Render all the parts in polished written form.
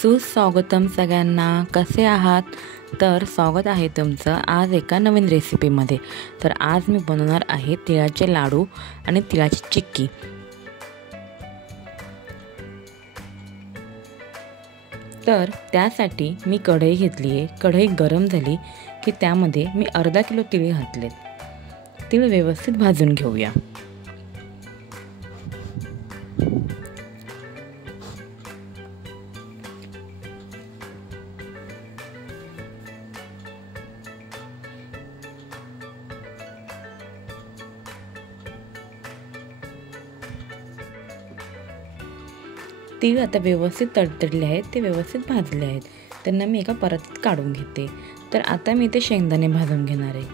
सुस्वागतम सगळ्यांना. कसे आहात? तर स्वागत आहे तुमचं आज एका नवीन रेसिपीमध्ये. तर आज मी बनवणार आहे तिळाचे लाडू आणि तिळाची चिक्की. तर त्यासाठी मी कढई घेतली आहे. कढई गरम झाली की त्यामध्ये मी अर्धा किलो तीळ घातलेत. तीळ व्यवस्थित भाजून घेऊया. तीळ आता व्यवस्थित तडतडले आहेत, ते व्यवस्थित भाजले आहेत. त्यांना मी एका परातीत काढून घेते. तर आता मी ते शेंगदाणे भाजून घेणार आहे.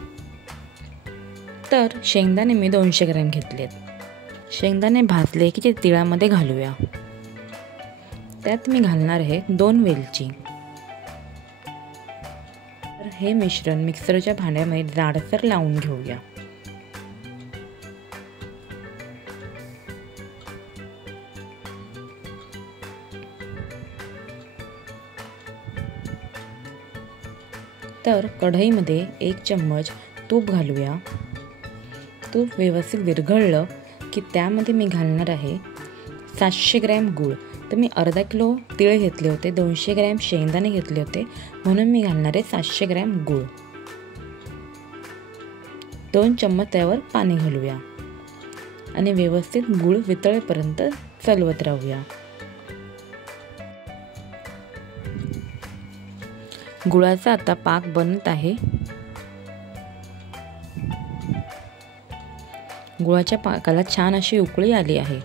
तर शेंगदाणे मी 200 ग्रॅम घेतलेत. शेंगदाणे भाजले की ते तिळामध्ये घालूया. त्यात मी घालणार आहे 2 वेलची. तर हे मिश्रण मिक्सरच्या भांड्यामध्ये जाडसर लावून घेऊया. तर कढईमध्ये 1 चम्मच तूप घालूया. तूप व्यवस्थित विरघळलं की त्यामध्ये मी घालणार आहे 700 ग्रॅम गूळ. तर मी अर्धा किलो तीळ घेतले होते, 200 ग्रॅम शेंगदाणे घेतले होते, म्हणून मी घालणार आहे 700 ग्रॅम गूळ. 2 चम्मच त्यावर पाणी घालूया आणि व्यवस्थित गूळ वितळेपर्यंत चालवत राहूया. गुळाचा आता पाक बनत आहे. गुळाच्या पाकाला छान अशी उकळी आली आहे.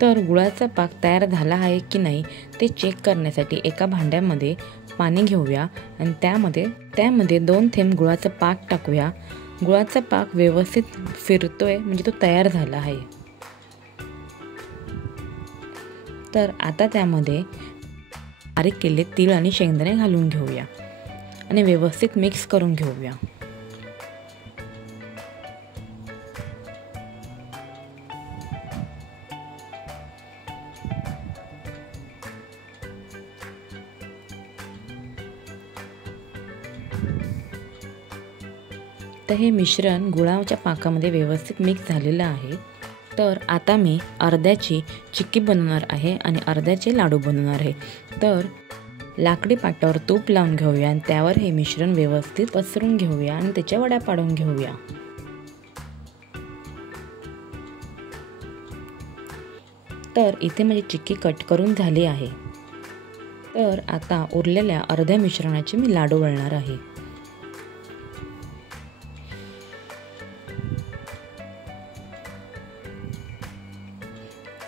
तर गुळाचा पाक तयार झाला आहे की नाही ते चेक करण्यासाठी एका भांड्यामध्ये पाणी घेऊया आणि त्यामध्ये 2 थेंब गुळाचा पाक टाकूया. गुळाचा पाक व्यवस्थित फिरतोय म्हणजे तो तयार झाला आहे. तर आता त्यामध्ये बारीक केलेले तीळ आणि शेंगदाणे घालून घेऊया आणि व्यवस्थित मिक्स करून घेऊया. तर हे मिश्रण गुळाच्या पाकामध्ये व्यवस्थित मिक्स झालेलं आहे. तर आता मी अर्ध्याची चिक्की बनवणार आहे आणि अर्ध्याचे लाडू बनवणार आहे. तर लाकडी पाटावर तूप लावून घेऊया आणि त्यावर हे मिश्रण व्यवस्थित पसरून घेऊया आणि त्याच्या वड्या पाडून घेऊया. तर इथे माझी चिक्की कट करून झाली आहे. तर आता उरलेल्या अर्ध्या मिश्रणाचे मी लाडू वळणार आहे.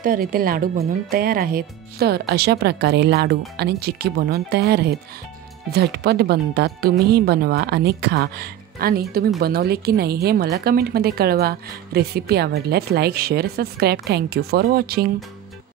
तर इथे लाडू बनवून तयार आहेत. तर अशा प्रकारे लाडू आणि चिक्की बनवून तयार आहेत. झटपट बनतात. तुम्हीही बनवा आणि खा. आणि तुम्ही बनवले की नाही हे मला कमेंटमध्ये कळवा. रेसिपी आवडल्यास like, share, subscribe. Thank you for watching.